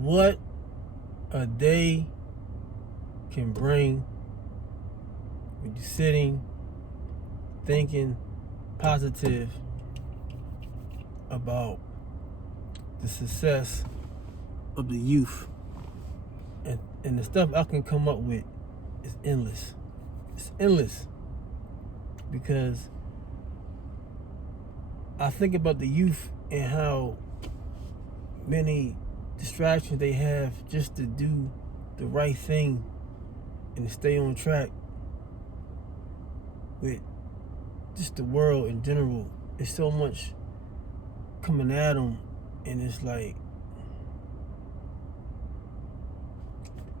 what a day can bring when you're sitting, thinking positive about the success of the youth. And the stuff I can come up with is endless. It's endless. Because I think about the youth and how many distractions they have just to do the right thing and to stay on track with just the world in general. It's so much coming at them, and it's like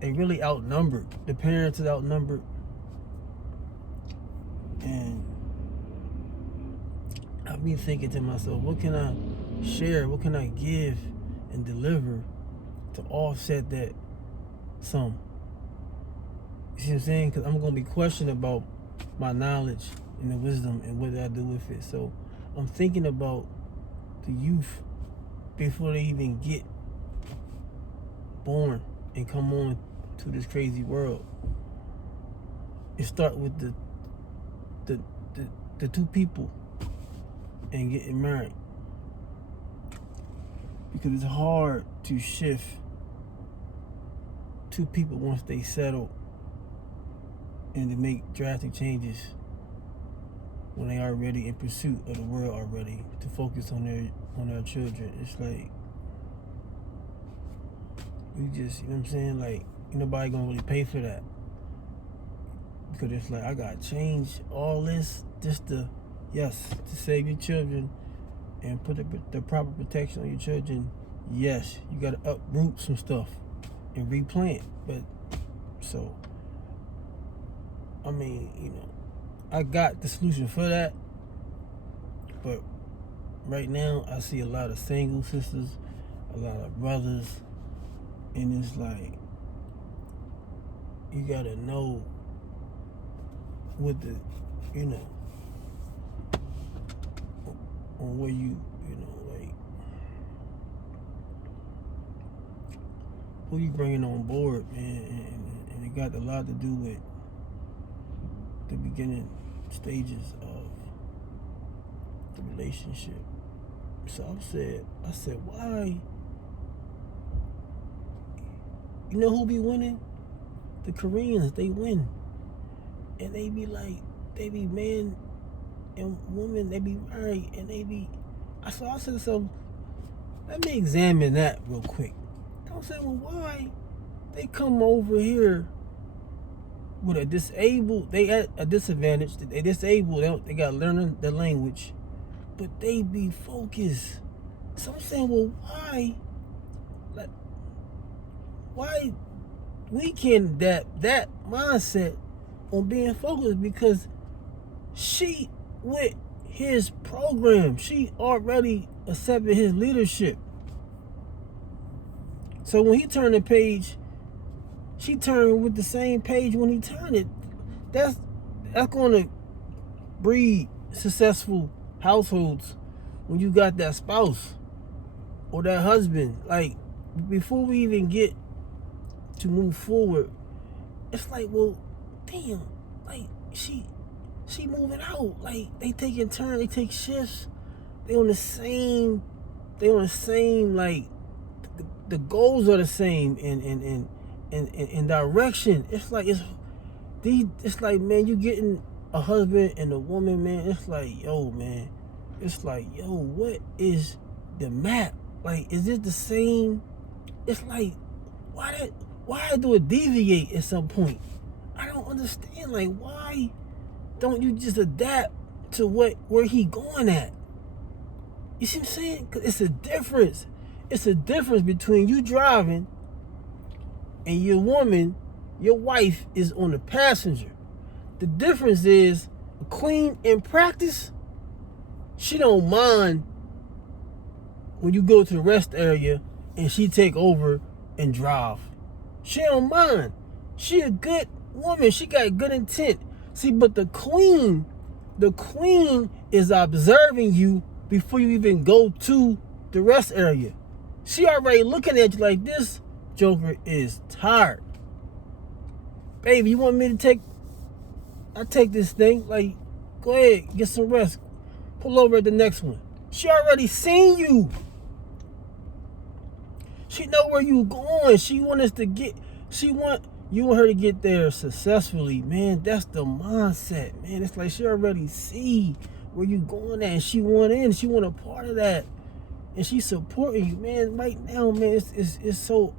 they really outnumbered. The parents are outnumbered, and I've been thinking to myself, what can I share? What can I give and deliver to offset that some? You see what I'm saying? Because I'm going to be questioned about my knowledge and the wisdom and what I do with it. So I'm thinking about the youth before they even get born and come on to this crazy world. It starts with the two people and getting married, because it's hard to shift two people once they settle and to make drastic changes when they are ready in pursuit of the world already, to focus on their children. It's like you just, you know what I'm saying, like nobody gonna really pay for that, because it's like I gotta change all this just to save your children and put the proper protection on your children. Yes, you gotta uproot some stuff and replant. But so I mean, you know, I got the solution for that, but right now I see a lot of single sisters, a lot of brothers, and it's like you gotta know what the, you know, on where you know, like who you bringing on board, man, and it got a lot to do with the beginning stages of the relationship. So I said, why? You know who be winning? The Koreans. They win, and they be man and woman. They be married, and they be. I said, so let me examine that real quick. I'm saying, well, why they come over here with a disabled, they at a disadvantage, they disabled, they got learning the language, but they be focused. So I'm saying, well, why we can't adapt that mindset on being focused? Because she with his program, she already accepted his leadership. So when he turned the page, she turned with the same page when he turned it. That's going to breed successful households when you got that spouse or that husband. Like, before we even get to move forward, it's like, well, damn, like she moving out. Like, they taking turns, they take shifts. They on the same, like the goals are the same in direction. It's like man, you getting a husband and a woman, man. It's like, yo, man. It's like, yo, what is the map? Like, is it the same? It's like, why do it deviate at some point? I don't understand. Like, why don't you just adapt to where he going at? You see what I'm saying? 'Cause it's a difference. It's a difference between you driving and your woman, your wife, is on the passenger. The difference is, a queen in practice, she don't mind when you go to the rest area and she take over and drive. She don't mind. She a good woman. She got good intent. See, but the queen is observing you before you even go to the rest area. She already looking at you like, this joker is tired. Baby, you want me to I take this thing? Like, go ahead, get some rest. Pull over at the next one. She already seen you. She know where you going. She want you want her to get there successfully, man. That's the mindset, man. It's like she already see where you going at, and she want in. She want a part of that, and she supporting you, man. Right now, man, it's so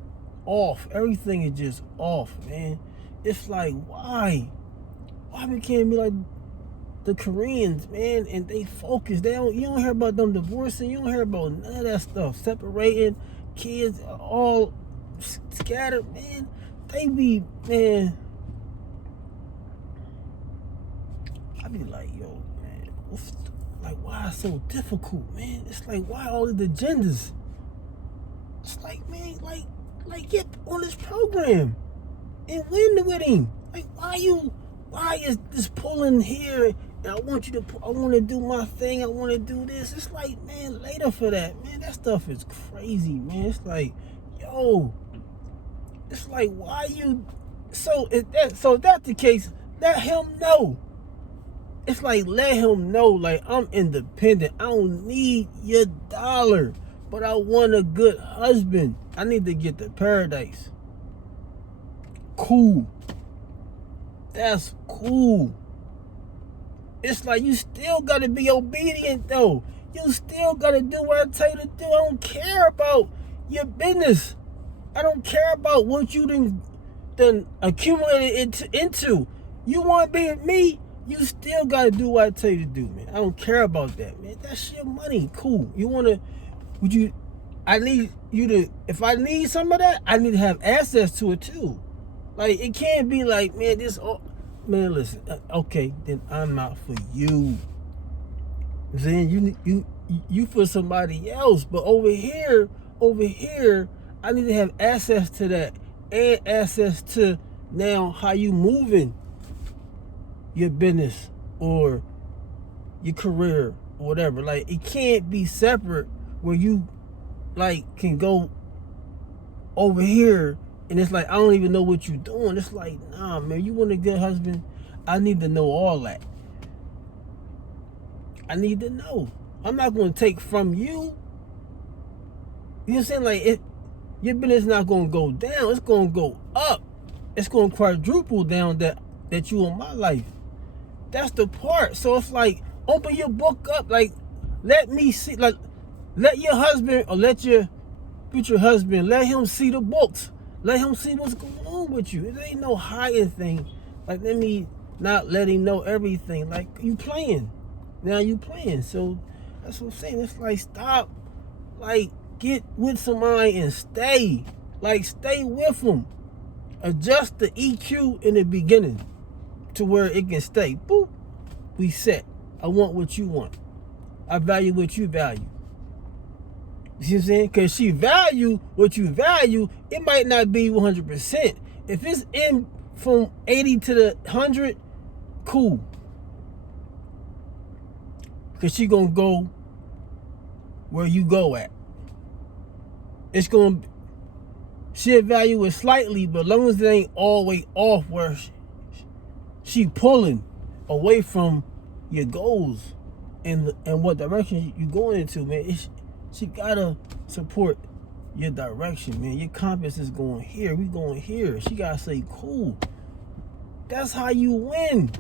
off. Everything is just off, man. It's like, why we can't be like the Koreans, man? And they focus. You don't hear about them divorcing. You don't hear about none of that stuff. Separating, kids all scattered, man. They be, man. I be like, yo, man, why it's so difficult, man? It's like, why all of the agendas? It's like, man, like get on this program and win with him. Like, why is this pulling here? And I want to do my thing. I want to do this. It's like, man, later for that, man. That stuff is crazy, man. It's like, yo. It's like, why you? So if that's the case, let him know. It's like, let him know, like, I'm independent. I don't need your dollar, but I want a good husband. I need to get to paradise. Cool. That's cool. It's like, you still gotta be obedient though. You still gotta do what I tell you to do. I don't care about your business. I don't care about what you done accumulated into. You want to be with me, you still got to do what I tell you to do, man. I don't care about that, man. That's your money. Cool. I need you to, if I need some of that, I need to have access to it too. Like, it can't be like, man, man, listen, okay, then I'm not for you. Then you for somebody else. But over here, I need to have access to that, and access to now how you moving your business or your career or whatever. Like, it can't be separate where you like can go over here and it's like, I don't even know what you're doing. It's like, nah, man, you want a good husband? I need to know all that. I need to know. I'm not going to take from you. You know what I'm saying? Like, your business not going to go down. It's going to go up. It's going to quadruple down that you in my life. That's the part. So it's like, open your book up. Like, let me see. Like, let your husband or let your future husband, let him see the books. Let him see what's going on with you. It ain't no hiding thing. Like, let me not let him know everything. Like, you playing. Now you playing. So that's what I'm saying. It's like, stop. Like, get with somebody and stay. Like, stay with them. Adjust the EQ in the beginning to where it can stay. Boop. We set. I want what you want. I value what you value. You see what I'm saying? Because she value what you value, it might not be 100%. If it's in from 80 to the 100, cool. Because she going to go where you go at. It's going to, she'll value it slightly, but as long as it ain't all the way off where she pulling away from your goals and what direction you going into, man, she gotta support your direction, man. Your compass is going here. We going here. She gotta say, cool. That's how you win.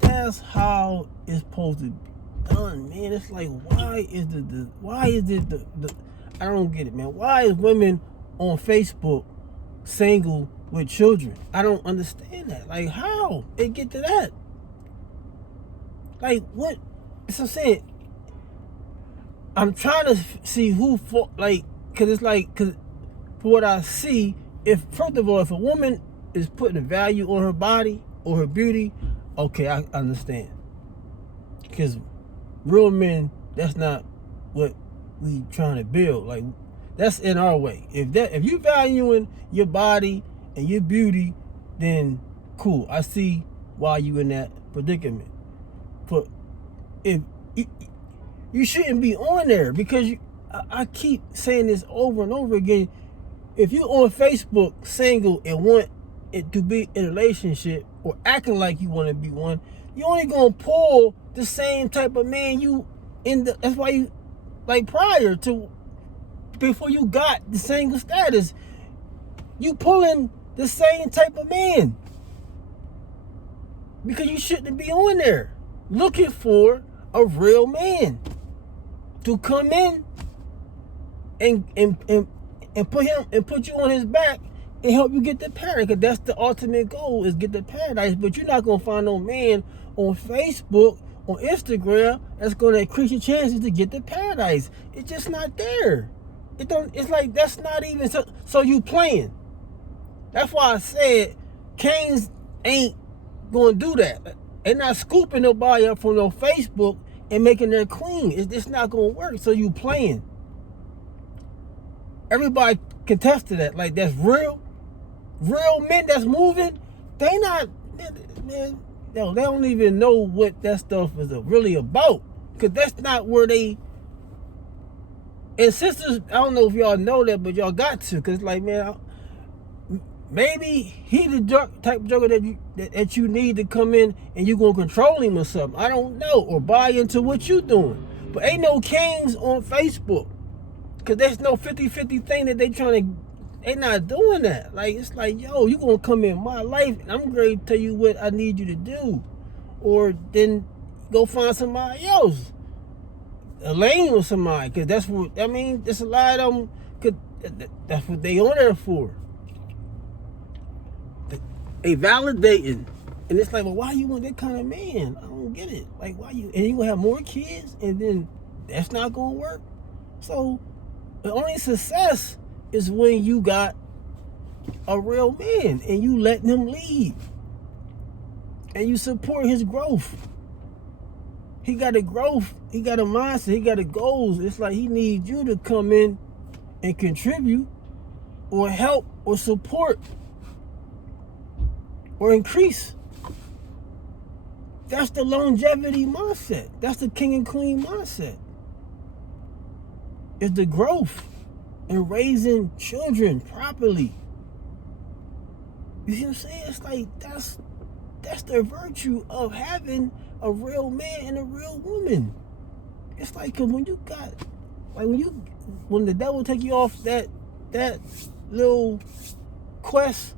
That's how it's supposed to be done, man. It's like, why is it I don't get it, man. Why is women on Facebook single with children? I don't understand that. Like, how they get to that? Like, what? So I'm saying, I'm trying to see who, like, because it's like, because for what I see, first of all, if a woman is putting a value on her body or her beauty, okay, I understand. Because real men, that's not what we trying to build. Like, that's in our way. If you valuing your body and your beauty, then cool. I see why you in that predicament. But if you shouldn't be on there, because I keep saying this over and over again. If you on Facebook single and want it to be in a relationship or acting like you want to be one, you only gonna pull the same type of man you in the. That's why you like prior to before you got the single status, you pulling the same type of man because you shouldn't be on there looking for a real man to come in and put you on his back and help you get to paradise. Because that's the ultimate goal, is get to paradise. But you're not gonna find no man on Facebook, on Instagram, that's gonna increase your chances to get to paradise. It's just not there. It's like that's not even so you playing. That's why I said Kings ain't gonna do that. They're not scooping nobody up from no Facebook and making their queen. It's not gonna work. So you playing. Everybody can attest to that. Like, that's real men that's moving. They not, man. No, they don't even know what that stuff is really about. Cause that's not where they. And sisters, I don't know if y'all know that, but y'all got to. Cause like, man, maybe he the type of joker that you need to come in and you gonna control him or something. I don't know, or buy into what you doing. But ain't no kings on Facebook. Cause there's no 50-50 thing that they not doing that. Like, it's like, yo, you gonna come in my life and I'm going to tell you what I need you to do. Or then go find somebody else. A lane with somebody. Cause that's what, I mean, there's a lot of them, cause that's what they on there for. They validating. And it's like, well, why you want that kind of man? I don't get it. Like, why you, and you gonna have more kids and then that's not gonna work? So, the only success is when you got a real man and you letting him lead and you support his growth. He got a growth, he got a mindset, he got a goals. It's like he needs you to come in and contribute or help or support or increase. That's the longevity mindset. That's the king and queen mindset. It's the growth and raising children properly. You see what I'm saying? It's like that's the virtue of having a real man and a real woman. It's like, cause when you got, like when the devil take you off that little quest,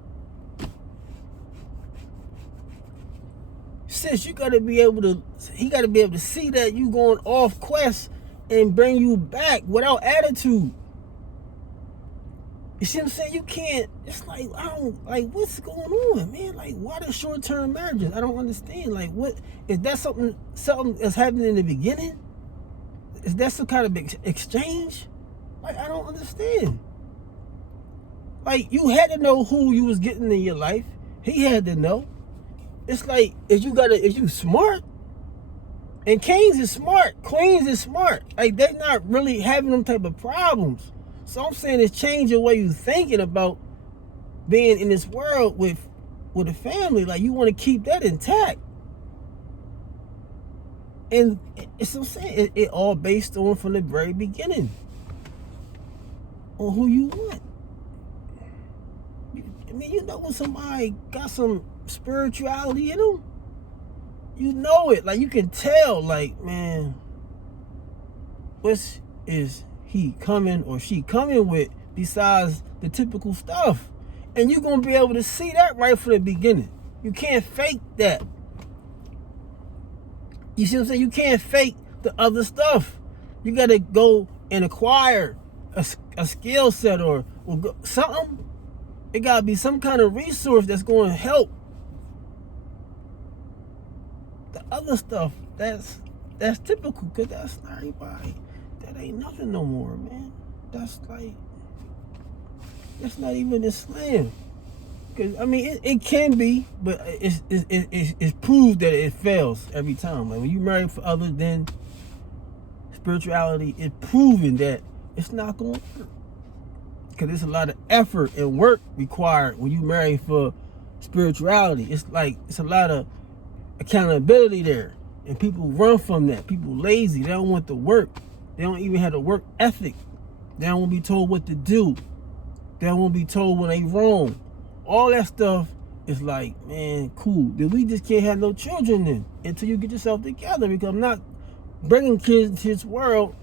sis, he gotta be able to see that you going off quest and bring you back without attitude. You see what I'm saying? You can't, it's like, I don't, like, what's going on, man? Like, why the short-term marriages? I don't understand. Like, what, is that something that's happening in the beginning? Is that some kind of exchange? Like, I don't understand. Like, you had to know who you was getting in your life. He had to know. It's like, if you smart, and kings is smart, queens is smart. Like, they're not really having them type of problems. So I'm saying it's change your way you thinking about being in this world with a family. Like, you want to keep that intact. And it's what I'm saying, it all based on from the very beginning on who you want. I mean, you know when somebody got some spirituality in them, you know it. Like, you can tell, like, man, what is he coming or she coming with besides the typical stuff? And you're going to be able to see that right from the beginning. You can't fake that. You see what I'm saying? You can't fake the other stuff. You got to go and acquire a skill set or something. It got to be some kind of resource that's going to help. The other stuff, that's typical, because that's not everybody. That ain't nothing no more, man. That's like, that's not even Islam. Cause I mean, it can be, but it's proved that it fails every time. Like, when you marry for other than spirituality, it's proven that it's not gonna work. Cause there's a lot of effort and work required when you marry for spirituality. It's like, it's a lot of accountability there, and people run from that. People lazy. They don't want the work. They don't even have the work ethic. They don't want to be told what to do. They won't be told when they wrong. All that stuff is like, man, cool. Then we just can't have no children then until you get yourself together, because I'm not bringing kids into this world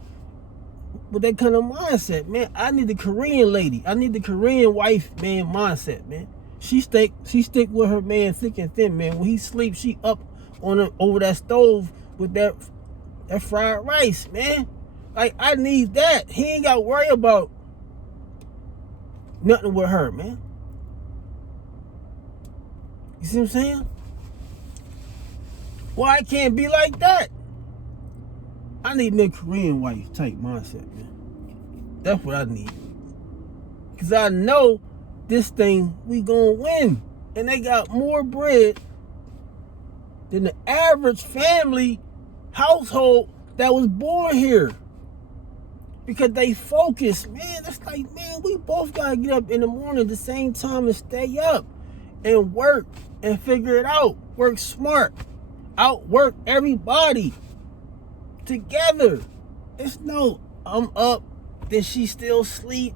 with that kind of mindset, man. I need the Korean lady. I need the Korean wife, man, mindset, man. She stick with her man thick and thin, man. When he sleeps, she up over that stove with that fried rice, man. Like, I need that. He ain't got to worry about nothing with her, man. You see what I'm saying? Why I can't be like that? I need me a Korean wife type mindset, man. That's what I need. Because I know this thing, we gonna win. And they got more bread than the average family household that was born here. Because they focus, man. That's like, man, we both gotta get up in the morning at the same time and stay up and work and figure it out. Work smart. Outwork everybody together. It's no, I'm up, then she still sleep.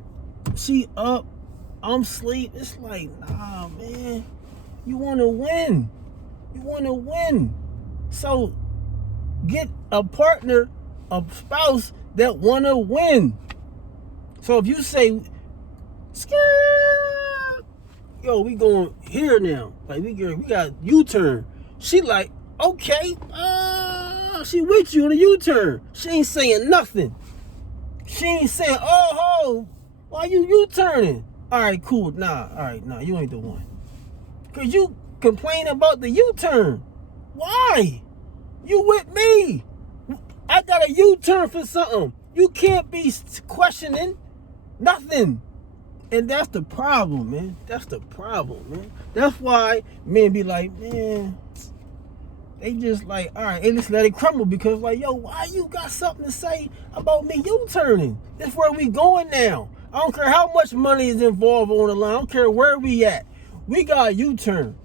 She up, I'm sleep. It's like, nah, man. You want to win. You want to win. So get a partner, a spouse that want to win. So if you say, skirt, yo, we going here now. Like, we got U-turn. She like, okay, she with you in a U-turn. She ain't saying nothing. She ain't saying, oh, why you U-turning? All right, cool. Nah, you ain't the one. Because you complain about the U-turn. Why? You with me. I got a U-turn for something. You can't be questioning nothing. And that's the problem, man. That's the problem, man. That's why men be like, man, they just like, all right, hey, let's let it crumble, because like, yo, why you got something to say about me U-turning? That's where we going now. I don't care how much money is involved on the line. I don't care where we at. We got a U-turn.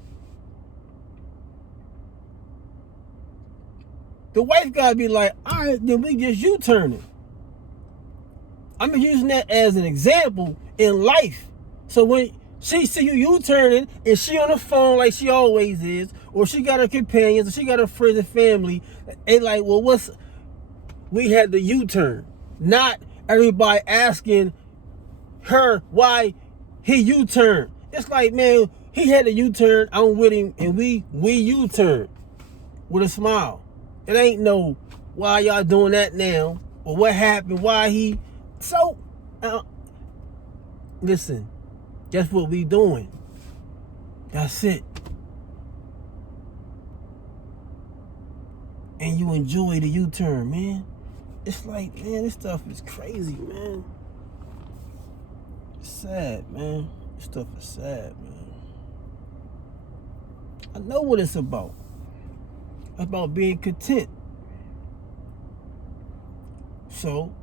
The wife gotta be like, all right, then we just U-turning. I'm using that as an example in life. So when she see you U-turning and she on the phone like she always is, or she got her companions, or she got her friends and family, they like, well, we had the U-turn. Not everybody asking her why he U-turned. It's like, man, he had a U-turn, I'm with him, and we U-turn with a smile. It ain't no, why y'all doing that now? Or what happened? Why he? So, listen, that's what we doing. That's it. And you enjoy the U-turn, man. It's like, man, this stuff is crazy, man. It's sad, man. This stuff is sad, man. I know what it's about. It's about being content. So,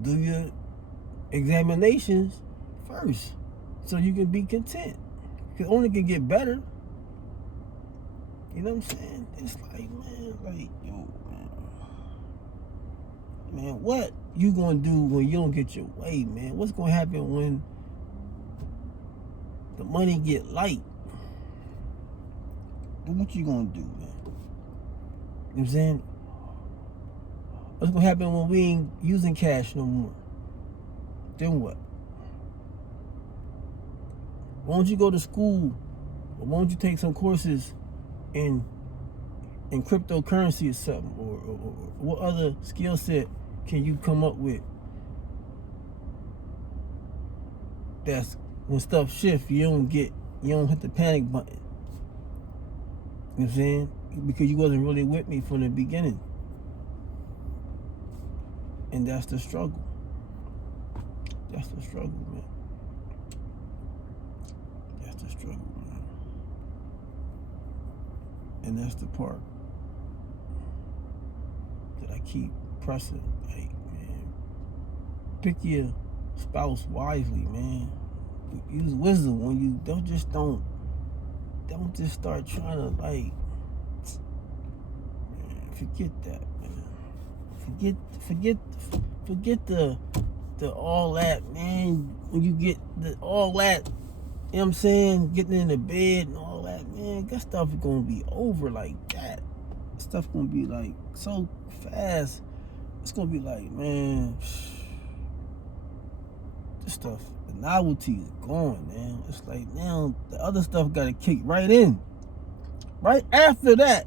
do your examinations first, so you can be content. It only can get better. You know what I'm saying? It's like, man, like, yo, man, what you gonna do when you don't get your way, man? What's gonna happen when the money get light? What you gonna do, man? You know what I'm saying? What's gonna happen when we ain't using cash no more? Then what? Why don't you go to school, or why don't you take some courses in cryptocurrency or something, or what other skill set can you come up with that's, when stuff shifts, you don't hit the panic button. You know what I'm saying? Because you wasn't really with me from the beginning. And that's the struggle. That's the struggle, man. That's the struggle, man. And that's the part that I keep pressing. Like, man, pick your spouse wisely, man. Use wisdom when you don't just start trying to, like, man, forget that, man. Forget the the all that, man, when you get all that, you know what I'm saying, getting in the bed and all that, man, that stuff is gonna be over like that. Stuff gonna be like so fast. It's gonna be like, man, this stuff, the novelty is gone, man. It's like now the other stuff gotta kick right in. Right after that.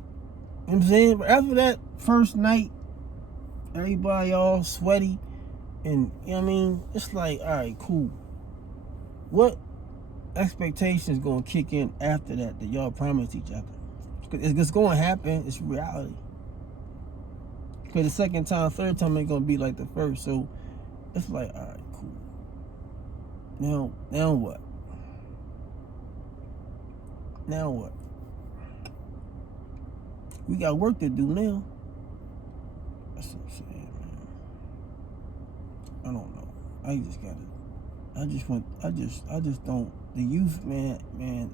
You know what I'm saying? But after that first night, everybody all sweaty, and you know what I mean? It's like, all right, cool. What expectations gonna kick in after that y'all promised each other? It's gonna happen. It's reality. Because the second time, third time ain't gonna be like the first. So it's like, all right, cool. Now what? Now what? We got work to do now. That's what I'm saying, man. I don't know. I just don't. The youth, man,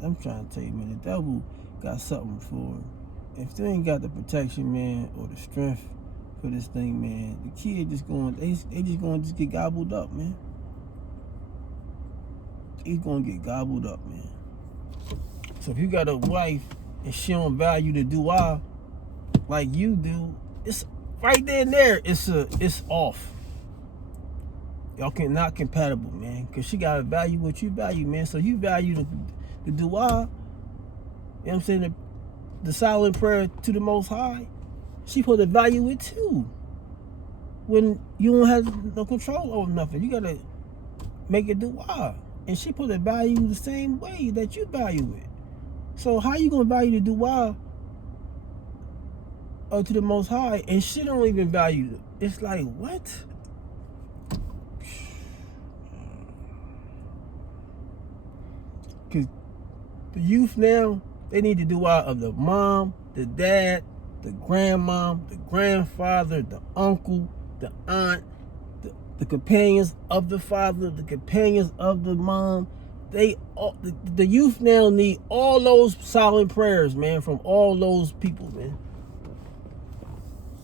I'm trying to tell you, man, the devil got something for it. If they ain't got the protection, man, or the strength for this thing, man, the kid just going, they just going to get gobbled up, man. He's going to get gobbled up, man. So if you got a wife and she don't value the dua like you do, it's right there and there. It's off. Y'all not compatible, man. Because she got to value what you value, man. So you value the dua, you know what I'm saying, the silent prayer to the Most High. She supposed to value it too. When you don't have no control over nothing, you got to make it dua. And she supposed to value the same way that you value it. So how you going to value the dua to the Most High and she don't even value it? It's like, what? Because the youth now, they need to do out of the mom, the dad, the grandmom, the grandfather, the uncle, the aunt, the companions of the father, the companions of the mom. The youth now need all those silent prayers, man, from all those people, man,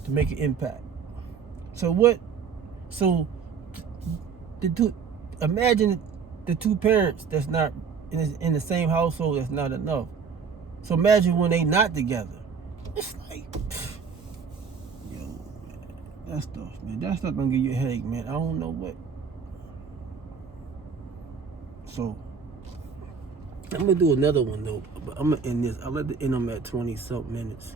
to make an impact. Imagine the two parents that's not in the same household, that's not enough. So imagine when they not together. It's like, yo, man, that stuff gonna give you a headache, man. I don't know what. So I'm gonna do another one though, but I'm gonna end this. I'll let the end them at 20-something minutes.